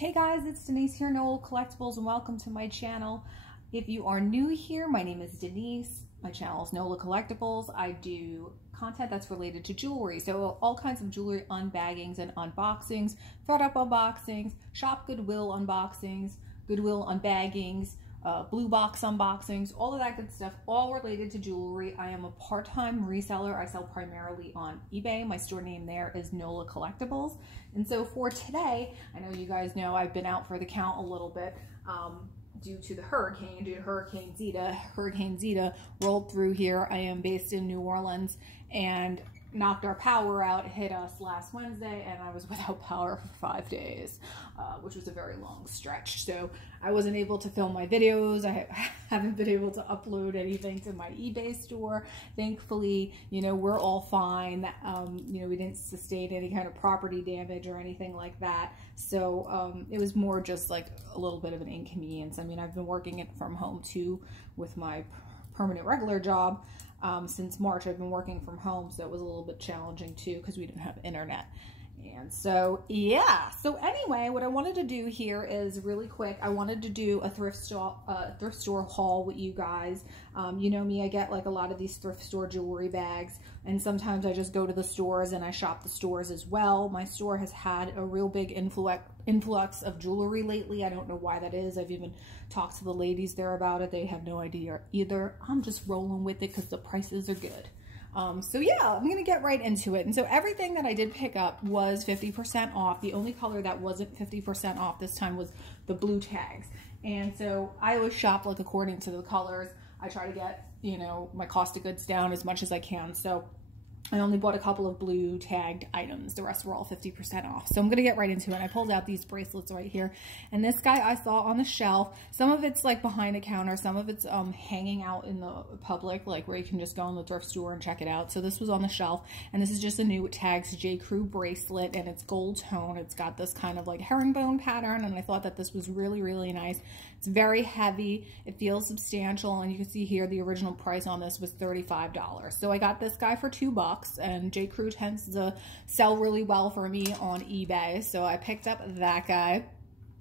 Hey guys, it's Denise here, Noel Collectibles, and welcome to my channel. If you are new here, my name is Denise. My channel is Nola Collectibles. I do content that's related to jewelry, so all kinds of jewelry unbaggings and unboxings, thread-up unboxings, shop Goodwill unboxings, Goodwill unbaggings, blue box unboxings, all of that good stuff, all related to jewelry. I am a part-time reseller. I sell primarily on eBay. My store name there is Nola Collectibles. And so for today, I know you guys know I've been out for the count a little bit due to Hurricane Zeta. Hurricane Zeta rolled through here. I am based in New Orleans and knocked our power out, hit us last Wednesday, and I was without power for 5 days, which was a very long stretch. So I wasn't able to film my videos. I haven't been able to upload anything to my eBay store. Thankfully, you know, we're all fine. You know, we didn't sustain any kind of property damage or anything like that. So it was more just like a little bit of an inconvenience. I mean, I've been working it from home too with my permanent regular job. Since March, I've been working from home, so it was a little bit challenging too because we didn't have internet. And so, yeah. So anyway, what I wanted to do here is really quick. I wanted to do a thrift store haul with you guys. You know me, I get like a lot of these thrift store jewelry bags, and sometimes I just go to the stores and I shop the stores as well. My store has had a real big influx of jewelry lately. I don't know why that is. I've even talked to the ladies there about it. They have no idea either. I'm just rolling with it because the prices are good. So yeah, I'm gonna get right into it. And so everything that I did pick up was 50% off. The only color that wasn't 50% off this time was the blue tags. And so I always shop like according to the colors. I try to get, you know, my cost of goods down as much as I can. So I only bought a couple of blue tagged items. The rest were all 50% off. So I'm going to get right into it. I pulled out these bracelets right here. And this guy I saw on the shelf. Some of it's like behind the counter. Some of it's hanging out in the public, like where you can just go in the thrift store and check it out. So this was on the shelf. And this is just a new tags J. Crew bracelet. And it's gold tone. It's got this kind of like herringbone pattern. And I thought that this was really, really nice. It's very heavy. It feels substantial. And you can see here the original price on this was $35. So I got this guy for $2. And J. Crew tends to sell really well for me on eBay, so I picked up that guy.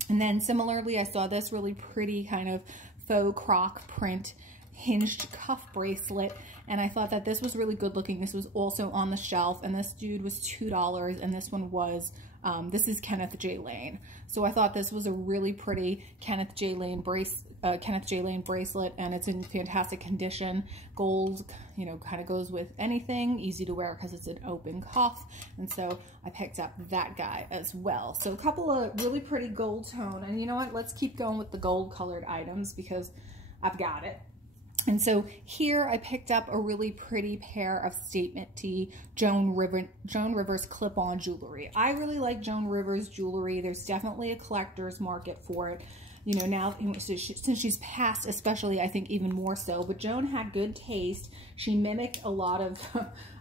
And then similarly, I saw this really pretty kind of faux croc print hinged cuff bracelet, and I thought that this was really good looking. This was also on the shelf, and this dude was $2, and this one was this is Kenneth J. Lane. So I thought this was a really pretty Kenneth J. Lane bracelet, and it's in fantastic condition. Gold, you know, kind of goes with anything. Easy to wear because it's an open cuff, and so I picked up that guy as well. So a couple of really pretty gold tone, and you know what? Let's keep going with the gold colored items because I've got it. And so here I picked up a really pretty pair of Statement Tee Joan Rivers clip-on jewelry. I really like Joan Rivers jewelry. There's definitely a collector's market for it. You know, now since she's passed, especially, I think even more so. But Joan had good taste. She mimicked a lot of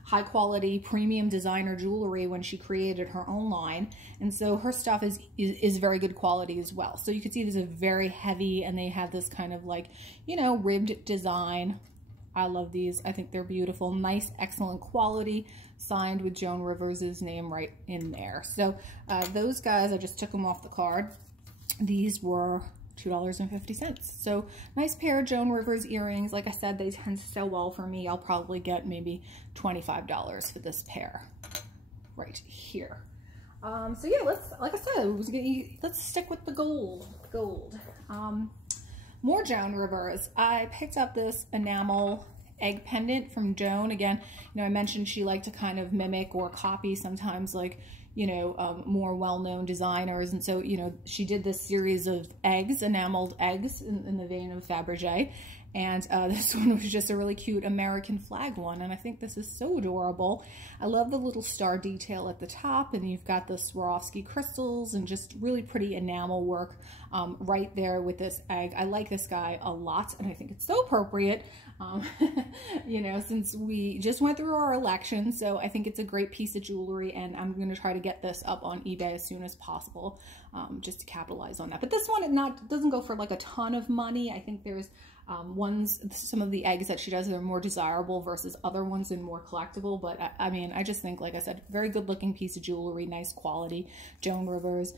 high quality premium designer jewelry when she created her own line, and so her stuff is very good quality as well. So you can see these are very heavy, and they have this kind of like, you know, ribbed design. I love these. I think they're beautiful. Nice, excellent quality, signed with Joan Rivers' name right in there. So those guys, I just took them off the card. These were $2.50. So nice pair of Joan Rivers earrings. Like I said, they tend to sell well for me. I'll probably get maybe $25 for this pair right here. So yeah, like I said, let's stick with the gold. More Joan Rivers. I picked up this enamel egg pendant from Joan. Again, you know, I mentioned she liked to kind of mimic or copy sometimes, like, you know, more well-known designers. And so, you know, she did this series of eggs, enameled eggs in the vein of Fabergé. And this one was just a really cute American flag one. And I think this is so adorable. I love the little star detail at the top. And you've got the Swarovski crystals and just really pretty enamel work right there with this egg. I like this guy a lot, and I think it's so appropriate you know, since we just went through our election. So I think it's a great piece of jewelry, and I'm going to try to get this up on eBay as soon as possible, just to capitalize on that. But this one, it doesn't go for like a ton of money. I think there's some of the eggs that she does are more desirable versus other ones and more collectible. But I mean, I just think, like I said, very good looking piece of jewelry, nice quality, Joan Rivers.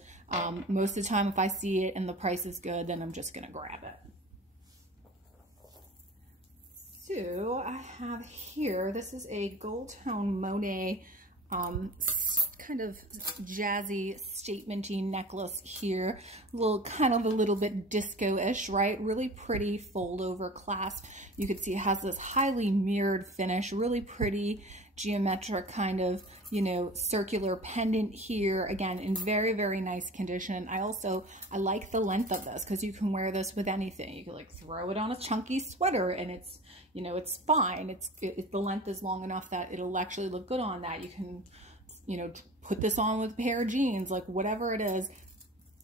Most of the time, if I see it and the price is good, then I'm just going to grab it. So I have here, this is a gold tone Monet, kind of jazzy statementy necklace here, kind of a little bit disco-ish, right? Really pretty fold over clasp. You can see it has this highly mirrored finish, really pretty geometric kind of, you know, circular pendant here, again in very, very nice condition. I like the length of this because you can wear this with anything. You can like throw it on a chunky sweater and it's, you know, it's fine. The length is long enough that it'll actually look good on that. You can, you know, put this on with a pair of jeans, like whatever it is,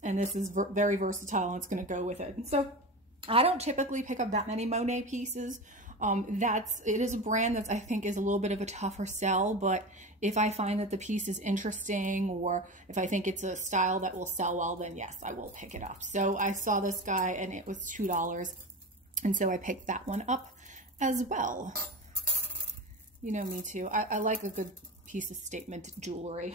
and this is very versatile and it's going to go with it. So I don't typically pick up that many Monet pieces. It is a brand that I think is a little bit of a tougher sell, but if I find that the piece is interesting, or if I think it's a style that will sell well, then yes, I will pick it up. So I saw this guy and it was $2, and so I picked that one up as well. You know me too. I like a good piece of statement jewelry.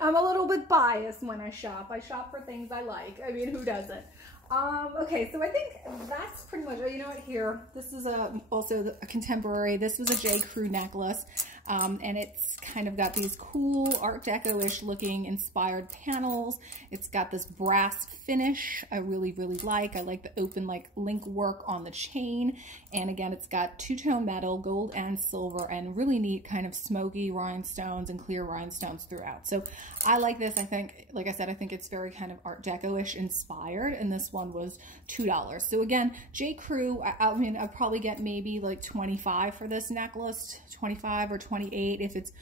I'm a little bit biased when I shop. I shop for things I like. I mean, who doesn't? Okay, so I think that's pretty much, you know what, here, this is also a contemporary. This was a J. Crew necklace, and it's kind of got these cool Art Deco-ish looking inspired panels. It's got this brass finish I really, really like. I like the open like link work on the chain, and again, it's got two-tone metal, gold and silver, and really neat kind of smoky rhinestones and clear rhinestones throughout. So I like this. I think, like I said, I think it's very kind of Art Deco-ish inspired, and this one was $2. So again, J. Crew, I mean, I'd probably get maybe like 25 for this necklace, 25 or 28 if it's,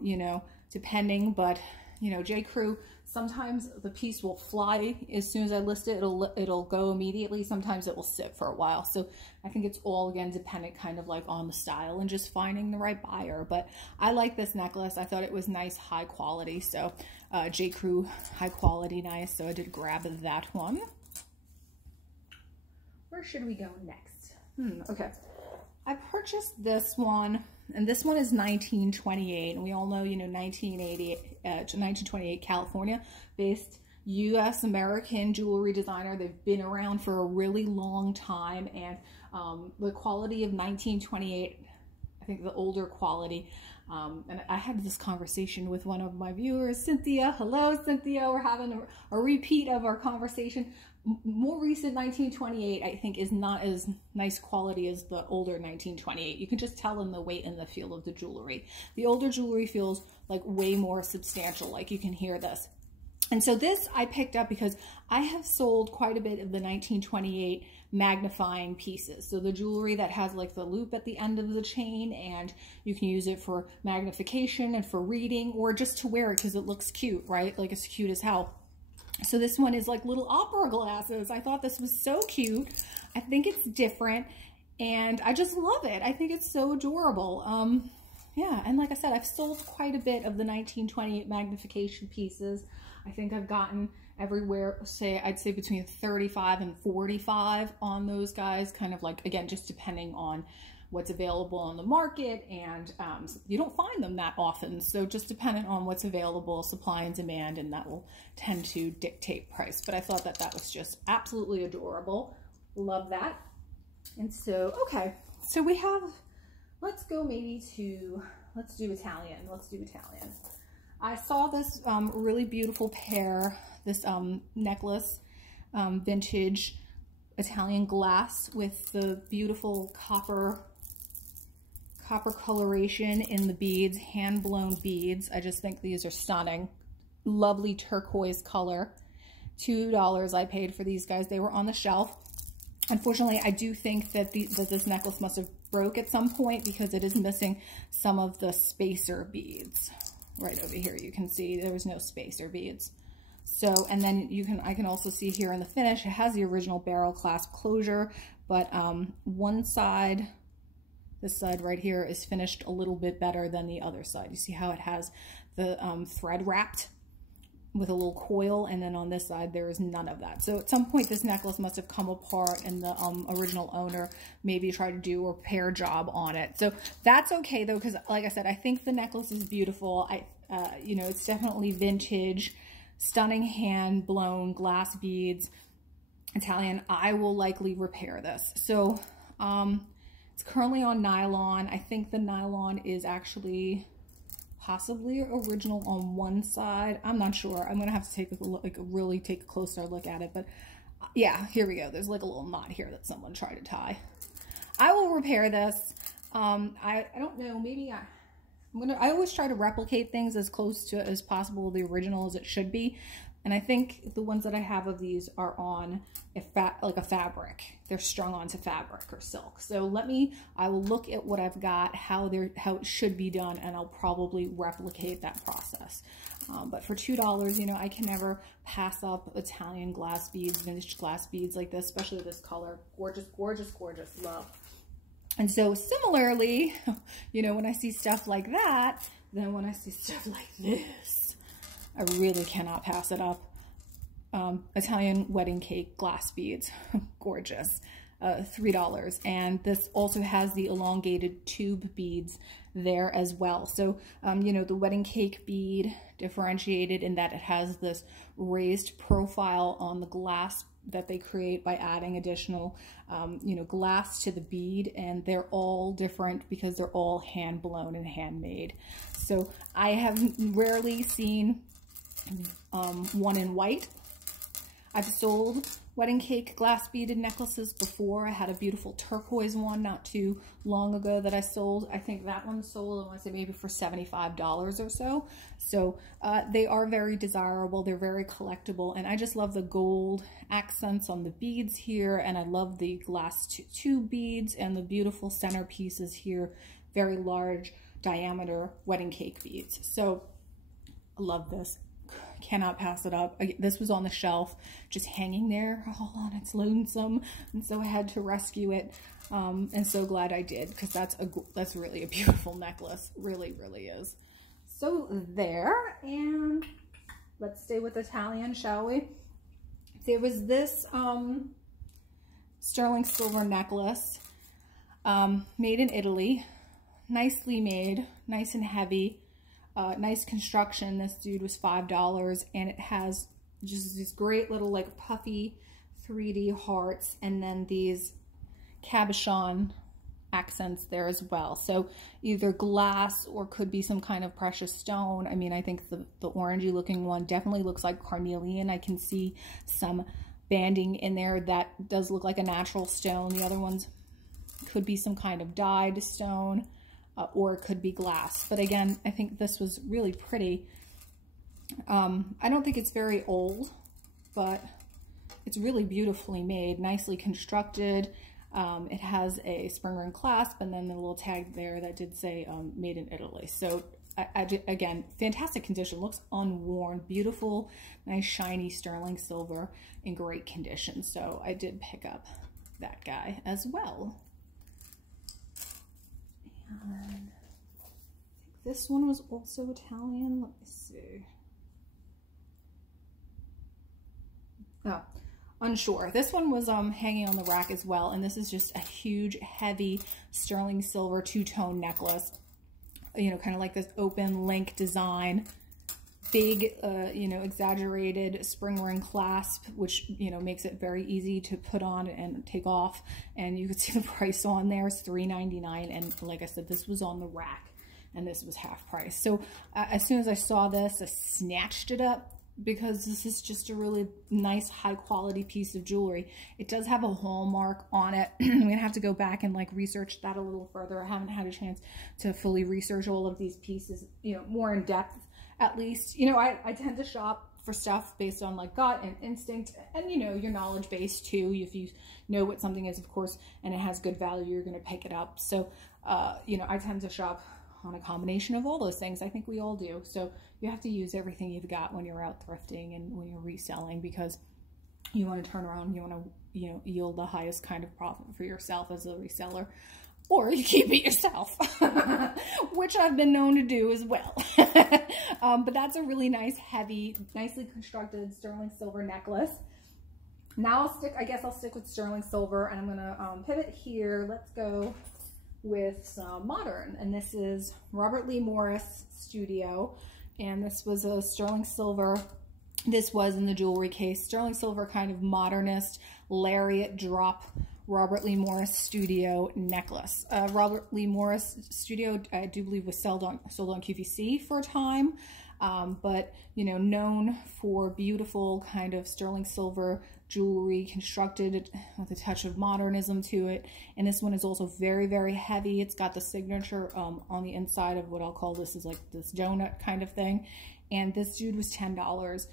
you know, depending. But, you know, J. Crew, sometimes the piece will fly as soon as I list it. It'll go immediately. Sometimes it will sit for a while. So I think it's all, again, dependent kind of like on the style and just finding the right buyer. But I like this necklace. I thought it was nice, high quality. So J. Crew, high quality, nice. So I did grab that one. Where should we go next? Okay. I purchased this one, and this one is 1928, and we all know, you know, 1928 California-based U.S. American jewelry designer. They've been around for a really long time, and the quality of 1928, I think the older quality, and I had this conversation with one of my viewers, Cynthia. Hello, Cynthia. We're having a repeat of our conversation. More recent 1928, I think, is not as nice quality as the older 1928. You can just tell in the weight and the feel of the jewelry. The older jewelry feels like way more substantial, like you can hear this. And so this I picked up because I have sold quite a bit of the 1928 magnifying pieces. So the jewelry that has like the loop at the end of the chain, and you can use it for magnification and for reading, or just to wear it because it looks cute, right? Like it's cute as hell. So this one is like little opera glasses. I thought this was so cute. I think it's different, and I just love it. I think it's so adorable. Yeah, and like I said, I've sold quite a bit of the 1928 magnification pieces. I think I've gotten everywhere, I'd say between 35 and 45 on those guys, kind of like, again, just depending on what's available on the market, and you don't find them that often, so just dependent on what's available, supply and demand, and that will tend to dictate price. But I thought that that was just absolutely adorable. Love that. And so, okay, so we have, let's do Italian. I saw this really beautiful pair, this necklace, vintage Italian glass with the beautiful copper coloration in the beads, hand-blown beads. I just think these are stunning. Lovely turquoise color. $2 I paid for these guys. They were on the shelf. Unfortunately, I do think that this necklace must have broke at some point because it is missing some of the spacer beads. Right over here, you can see there was no spacer beads. So, and then I can also see here in the finish, it has the original barrel clasp closure, but one side, this side right here, is finished a little bit better than the other side. You see how it has the thread wrapped with a little coil, and then on this side there is none of that. So at some point this necklace must have come apart and the original owner maybe tried to do a repair job on it. So that's okay though, because like I said, I think the necklace is beautiful. You know, it's definitely vintage, stunning hand blown glass beads, Italian. I will likely repair this. So it's currently on nylon. I think the nylon is actually possibly original on one side. I'm not sure. I'm gonna have to take a look, like really take a closer look at it. But yeah, here we go. There's like a little knot here that someone tried to tie. I will repair this. I don't know. Maybe I always try to replicate things as close to as possible the original as it should be. And I think the ones that I have of these are on like a fabric. They're strung onto fabric or silk. So I will look at what I've got, how it should be done, and I'll probably replicate that process. But for $2, you know, I can never pass up Italian glass beads, vintage glass beads like this, especially this color. Gorgeous, gorgeous, gorgeous. Love. And so similarly, you know, when I see stuff like that, then when I see stuff like this, I really cannot pass it up. Italian wedding cake glass beads, gorgeous, $3. And this also has the elongated tube beads there as well. So, you know, the wedding cake bead differentiated in that it has this raised profile on the glass that they create by adding additional, you know, glass to the bead, and they're all different because they're all hand blown and handmade. So I have rarely seen one in white. I've sold wedding cake glass beaded necklaces before. I had a beautiful turquoise one not too long ago that I sold. I think that one sold, I want to say maybe for $75 or so. So they are very desirable. They're very collectible, and I just love the gold accents on the beads here, and I love the glass tube beads and the beautiful centerpieces here, very large diameter wedding cake beads. So I love this. Cannot pass it up. This was on the shelf just hanging there all on its lonesome, and so I had to rescue it, and so glad I did, because that's really a beautiful necklace. Really, really is. So there, and let's stay with Italian, shall we? There was this sterling silver necklace made in Italy, nicely made, nice and heavy. Nice construction. This dude was $5, and it has just these great little like puffy 3D hearts, and then these cabochon accents there as well. So either glass or could be some kind of precious stone. I mean, I think the orangey looking one definitely looks like carnelian. I can see some banding in there that does look like a natural stone. The other ones could be some kind of dyed stone. Or it could be glass. But again, I think this was really pretty. I don't think it's very old, but it's really beautifully made, nicely constructed. It has a spring ring clasp, and then the little tag there that did say made in Italy. So again, fantastic condition, looks unworn, beautiful, nice shiny sterling silver in great condition. So I did pick up that guy as well. And I think this one was also Italian. Let me see. Oh, unsure. This one was hanging on the rack as well, and this is just a huge, heavy sterling silver two-tone necklace. You know, kind of like this open link design. Big, you know, exaggerated spring ring clasp, which, you know, makes it very easy to put on and take off. And you can see the price on there is $3.99. And like I said, this was on the rack, and this was half price. So as soon as I saw this, I snatched it up, because this is just a really nice, high quality piece of jewelry. It does have a hallmark on it. I'm gonna have to go back and like research that a little further. I haven't had a chance to fully research all of these pieces, you know, more in depth. At least, you know, I tend to shop for stuff based on like gut and instinct, and, you know, your knowledge base too. If you know what something is, of course, and it has good value, you're going to pick it up. So, you know, I tend to shop on a combination of all those things. I think we all do. So you have to use everything you've got when you're out thrifting and when you're reselling, because you want to turn around, you want to, you know, yield the highest kind of profit for yourself as a reseller, or you keep it yourself, which I've been known to do as well. But that's a really nice, heavy, nicely constructed sterling silver necklace. Now I guess I'll stick with sterling silver, and I'm gonna pivot here. Let's go with some modern, and this is Robert Lee Morris Studio, and this was a sterling silver. This was in the jewelry case, sterling silver, kind of modernist lariat drop Robert Lee Morris Studio necklace. Robert Lee Morris Studio, I do believe, was sold on QVC for a time, but you know, known for beautiful kind of sterling silver jewelry constructed with a touch of modernism to it. And this one is also very, very heavy. It's got the signature on the inside of what I'll call, this is like this donut kind of thing. And this dude was $10.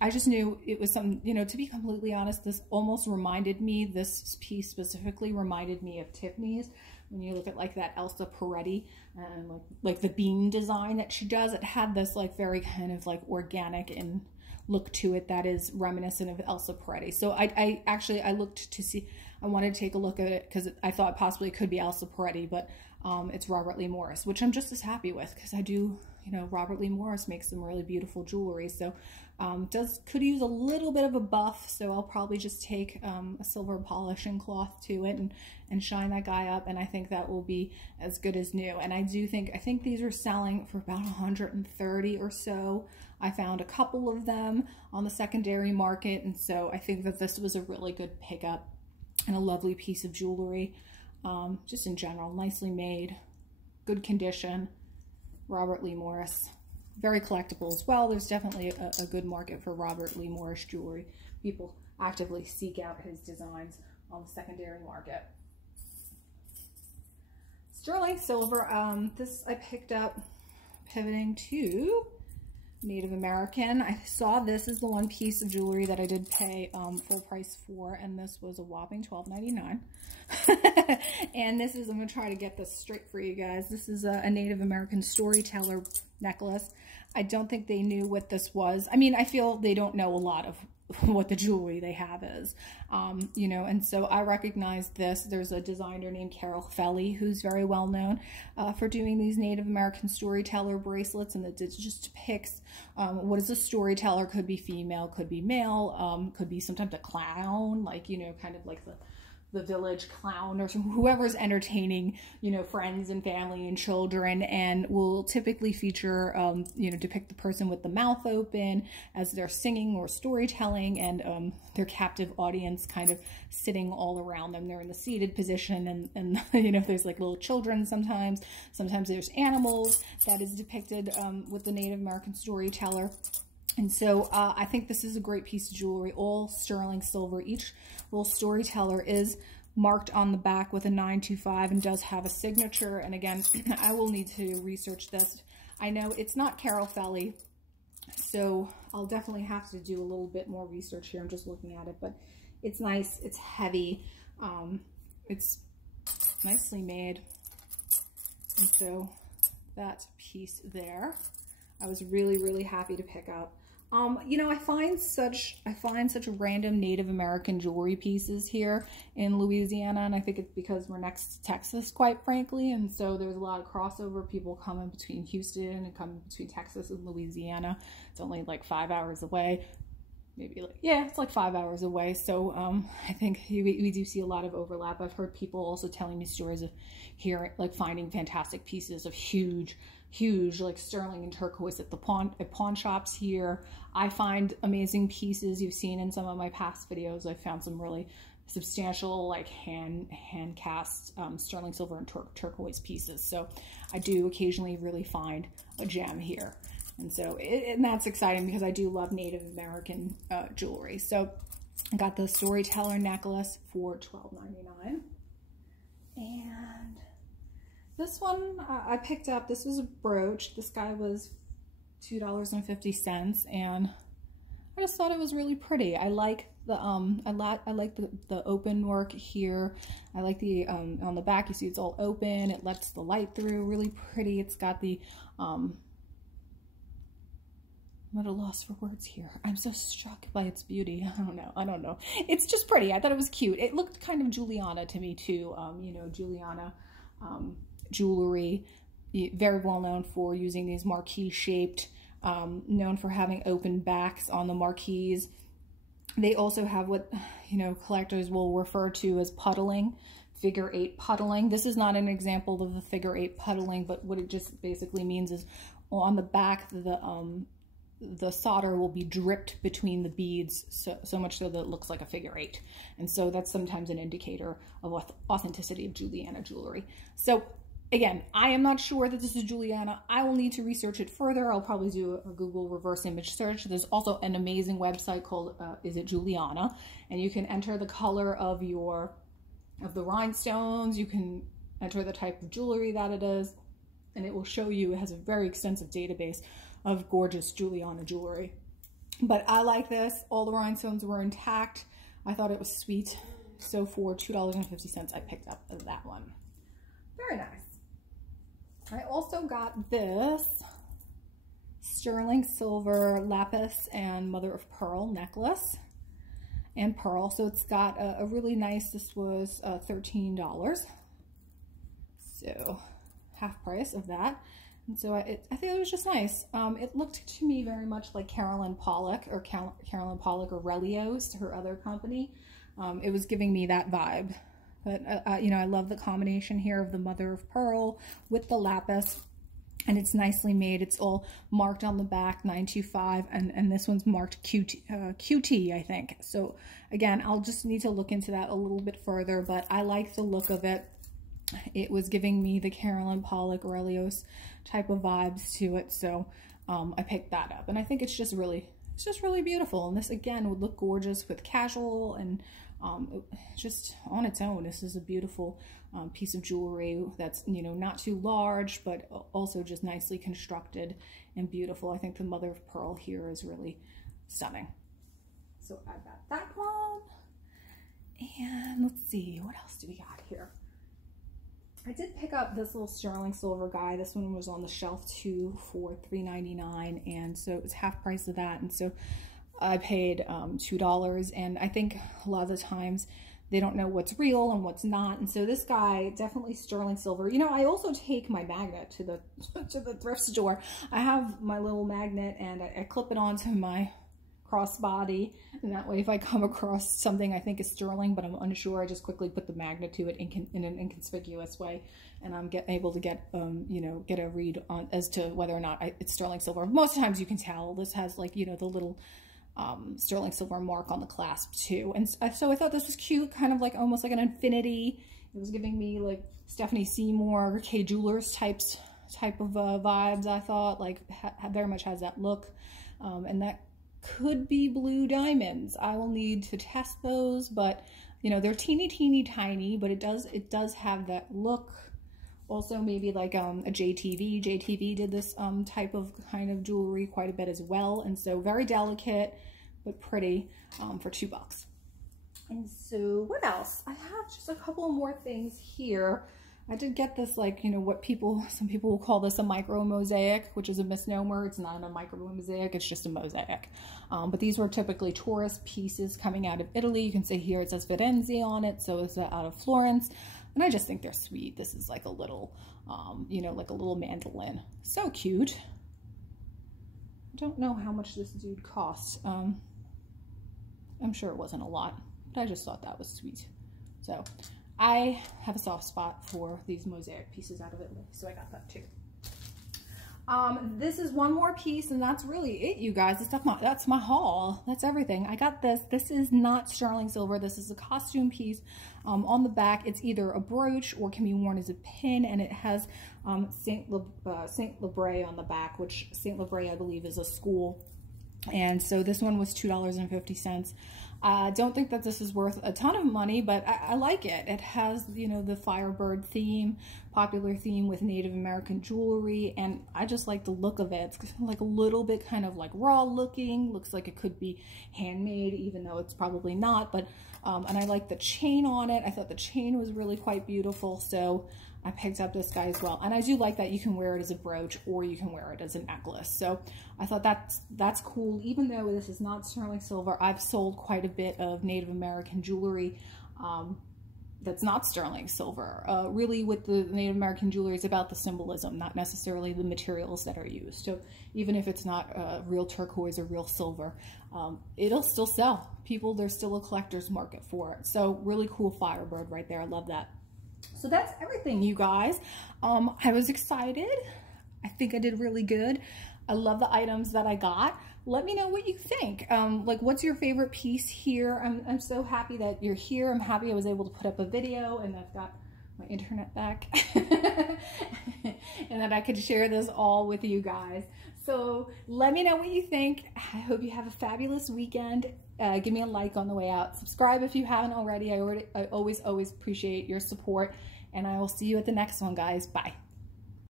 I just knew it was something, you know, to be completely honest, this almost reminded me, this piece specifically reminded me of Tiffany's. When you look at like that Elsa Peretti and like the bean design that she does, it had this like very kind of like organic and look to it that is reminiscent of Elsa Peretti. So I actually looked to see, I wanted to take a look at it because I thought possibly it could be Elsa Peretti, but it's Robert Lee Morris, which I'm just as happy with, because I do, you know, Robert Lee Morris makes some really beautiful jewelry. So could use a little bit of a buff, so I'll probably just take a silver polishing cloth to it and shine that guy up, and I think that will be as good as new. And I think these are selling for about 130 or so. I found a couple of them on the secondary market, and so I think that this was a really good pickup and a lovely piece of jewelry. Just in general, nicely made, good condition. Robert Lee Morris, very collectible as well. There's definitely a good market for Robert Lee Morris jewelry. People actively seek out his designs on the secondary market. Sterling silver, this I picked up pivoting to Native American. I saw this is the one piece of jewelry that I did pay full price for, and this was a whopping $12.99. And this is, I'm going to try to get this straight for you guys. This is a Native American storyteller necklace. I don't think they knew what this was. I mean, I feel they don't know a lot of what the jewelry they have is, you know, and so I recognize this. There's a designer named Carol Felly who's very well known for doing these Native American storyteller bracelets, and it just depicts what is a storyteller. Could be female, could be male, could be sometimes a clown, like, you know, kind of like the village clown, or whoever's entertaining, you know, friends and family and children, and will typically feature, you know, depict the person with the mouth open as they're singing or storytelling, and their captive audience kind of sitting all around them. They're in the seated position, and you know, there's like little children sometimes there's animals that is depicted with the Native American storyteller. And so I think this is a great piece of jewelry, all sterling silver. Each little storyteller is marked on the back with a 925 and does have a signature. And again, I will need to research this. I know it's not Carol Felly, so I'll definitely have to do a little bit more research here. I'm just looking at it, but it's nice. It's heavy. It's nicely made. And so that piece there, I was really, really happy to pick up. You know, I find such random Native American jewelry pieces here in Louisiana, and I think it's because we're next to Texas, quite frankly, and so there's a lot of crossover. People coming between Houston and coming between Texas and Louisiana. It's only like 5 hours away. Maybe like, yeah, it's like 5 hours away. So I think we do see a lot of overlap. I've heard people also telling me stories of here, like finding fantastic pieces of huge like sterling and turquoise at the pawn shops here. I find amazing pieces. You've seen in some of my past videos, I found some really substantial like hand cast sterling silver and turquoise pieces. So I do occasionally really find a gem here. And so, and that's exciting because I do love Native American jewelry. So I got the storyteller necklace for $12.99. And this one I picked up. This was a brooch. This guy was $2.50. And I just thought it was really pretty. I like the I like the open work here. I like the on the back, you see it's all open. It lets the light through, really pretty. It's got the I'm at a loss for words here. I'm so struck by its beauty. I don't know. It's just pretty. I thought it was cute. It looked kind of Juliana to me too. You know, Juliana jewelry, very well known for using these marquee shaped, known for having open backs on the marquees. They also have what, you know, collectors will refer to as puddling, figure 8 puddling. This is not an example of the figure 8 puddling, but what it just basically means is on the back, the solder will be dripped between the beads, so much so that it looks like a figure 8. And so that's sometimes an indicator of authenticity of Juliana jewelry. So again, I am not sure that this is Juliana. I will need to research it further. I'll probably do a Google reverse image search. There's also an amazing website called Is It Juliana? And you can enter the color of the rhinestones. You can enter the type of jewelry that it is, and it will show you. It has a very extensive database of gorgeous Juliana jewelry. But I like this. All the rhinestones were intact. I thought it was sweet. So for $2.50, I picked up that one. Very nice. I also got this sterling silver lapis and mother of pearl necklace and pearl. So it's got a really nice, this was $13. So half price of that. And so I think it was just nice. It looked to me very much like Carolyn Pollock or Relios, her other company. It was giving me that vibe. But, you know, I love the combination here of the mother of pearl with the lapis. And it's nicely made. It's all marked on the back, 925. And this one's marked QT, I think. So, again, I'll just need to look into that a little bit further. But I like the look of it. It was giving me the Carolyn Pollock Relios type of vibes to it, so I picked that up, and I think it's just really beautiful. And this again would look gorgeous with casual and just on its own. This is a beautiful piece of jewelry that's, you know, not too large, but also just nicely constructed and beautiful. I think the mother of pearl here is really stunning. So I got that one, and let's see, what else do we got here? I did pick up this little sterling silver guy. This one was on the shelf too for $3.99, and so it was half price of that. And so I paid $2. And I think a lot of the times they don't know what's real and what's not. And so this guy, definitely sterling silver. You know, I also take my magnet to the thrift store. I have my little magnet, and I clip it onto my crossbody, and that way if I come across something I think is sterling but I'm unsure, I just quickly put the magnet to it in an inconspicuous way, and I'm able to get you know, get a read on as to whether or not it's sterling silver. Most times you can tell. This has, like, you know, the little sterling silver mark on the clasp too, and so I thought this was cute, kind of like almost like an infinity. It was giving me like Stephanie Seymour, Kay Jewelers type of vibes. I thought, like, very much has that look, and that could be blue diamonds. I will need to test those, but you know, they're teeny tiny, but it does have that look. Also maybe like a JTV did this type of kind of jewelry quite a bit as well, and so very delicate but pretty for $2. And so what else? I have just a couple more things here. I did get this, like, you know, what some people will call this a micro mosaic, which is a misnomer. It's not a micro mosaic, it's just a mosaic. But these were typically tourist pieces coming out of Italy. You can see here it says Firenze on it, so it's out of Florence. And I just think they're sweet. This is like a little, you know, like a little mandolin. So cute. I don't know how much this dude costs. I'm sure it wasn't a lot, but I just thought that was sweet. So I have a soft spot for these mosaic pieces out of Italy, so I got that too. This is one more piece, and that's really it, you guys. That's my haul. That's everything. I got this. This is not sterling silver. This is a costume piece. On the back, it's either a brooch or can be worn as a pin, and it has Saint Labre on the back, which Saint Labre, I believe, is a school And so this one was $2.50. I don't think that this is worth a ton of money, but I like it. It has, you know, the Firebird theme, popular theme with Native American jewelry, and I just like the look of it. It's like a little bit kind of like raw looking, looks like it could be handmade, even though it's probably not, but, and I like the chain on it. I thought the chain was really quite beautiful, so I picked up this guy as well. And I do like that you can wear it as a brooch or you can wear it as a necklace. So I thought that's cool. Even though this is not sterling silver, I've sold quite a bit of Native American jewelry that's not sterling silver. Really with the Native American jewelry, it's about the symbolism, not necessarily the materials that are used. So even if it's not real turquoise or real silver, it'll still sell. There's still a collector's market for it. So really cool Firebird right there. I love that. So that's everything, you guys. I was excited. I think I did really good. I love the items that I got. Let me know what you think. Like, what's your favorite piece here? I'm so happy that you're here. I'm happy I was able to put up a video and I've got my internet back and that I could share this all with you guys. So let me know what you think. I hope you have a fabulous weekend. Give me a like on the way out. Subscribe if you haven't already. I always appreciate your support, and I will see you at the next one, guys. Bye.